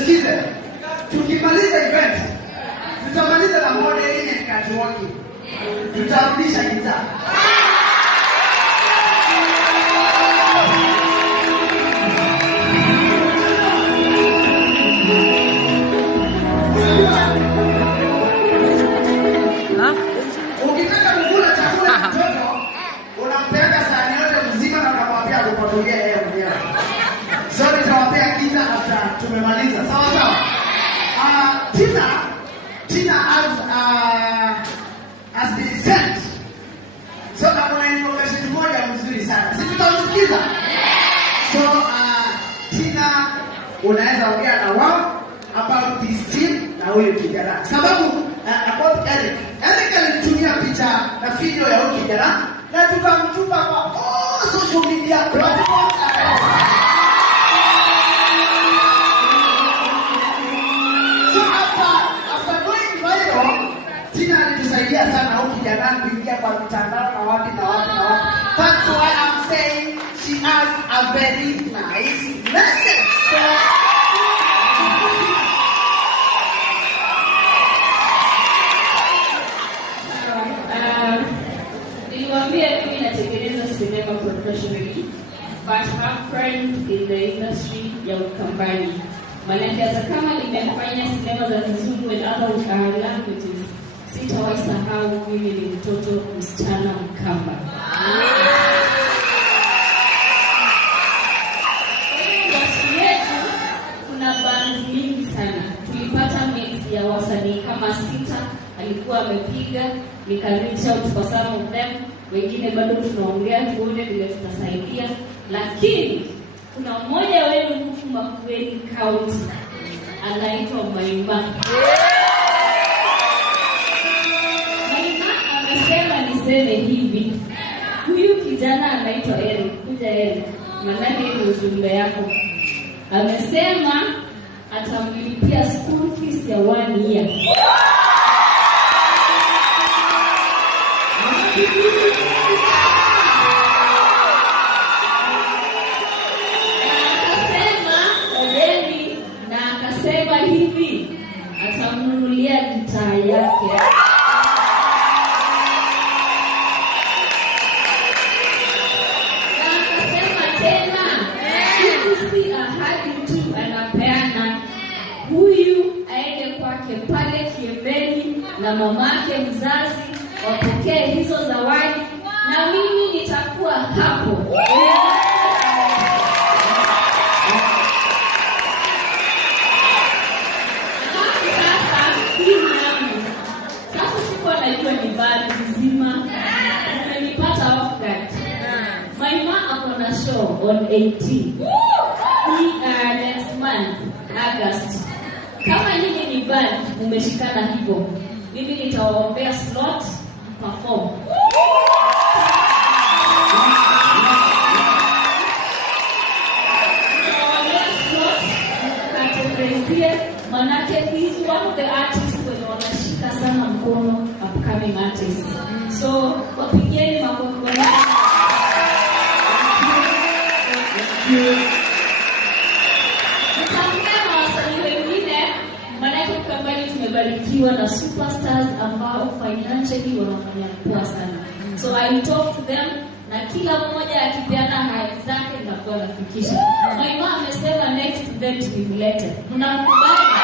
Nisikize. Tukimaliza event, tutamaliza na modeling and catwalking. Tutarudisha gitaa. Ukitaka kukula chakula mtoto, unampeleka sahani yote mzima na unamwambia kupakulia yeye mwenyewe. So nitawapea gitaa after tumemaliza. Sawa sawa? Tina has been sent. So kuna information moja mzuri sana. Sisi tutamsikiza. So Tina unaweza ongea na wao about this team na huyu kijana. Sababu about Eric. Eric alitumia picha na video ya huyu kijana na tukamtupa kwa social media platforms. So after going viral, Tina alitusaidia sana huyu kijana kuingia kwa mitandao na wapi. That's why I'm saying she has a very nice message. Niliwaambia mimi natengeneza sinema professionally, but have friends in the industry ya Ukambani. Manake hata kama nimefanya sinema za Kizungu and other languages, sitawahi sahau mimi ni mtoto msichana Mkamba. Kuna bands mingi sana. Tulipata mix ya wasanii kama 6 alikuwa amepiga, nika reach out for some of them. Wengine bado tunaongea tuone vile tutasaidia. Lakini kuna mmoja wenu huku Makueni County anaitwa Maima. Maima amesema niseme hivi. Huyu kijana anaitwa Eric. Kuja Eric. Manake ni ujumbe yako. Amesema atamlipia school fees ya 1 year. Akasema hivi atamnunulia gitaa yake. Akasema tena si ahadi tu anapeana, huyu aende kwake pale Kiembeni na mamake mzazi wapokee hizo zawadi na mimi nitakuwa hapo. Sasa sikuwa najua ni bali nzima. Umenipata off guard. Maima ako na show on 18. Next month, August. Kama nyinyi ni bali umeshikana hivyo, mimi nitawaombea slot perform. Manake is one of the artists wenye wanashika sana mkono upcoming artists. So wapigeni makofi. Nitaongea na wasanii wengine, manake Ukambani tumebarikiwa na superstars ambao financially wanafanya poa sana. So I talk to them na kila mmoja akipeana haki zake na kwa nafikisha. Maima amesema next event nimlete. Mnakubali?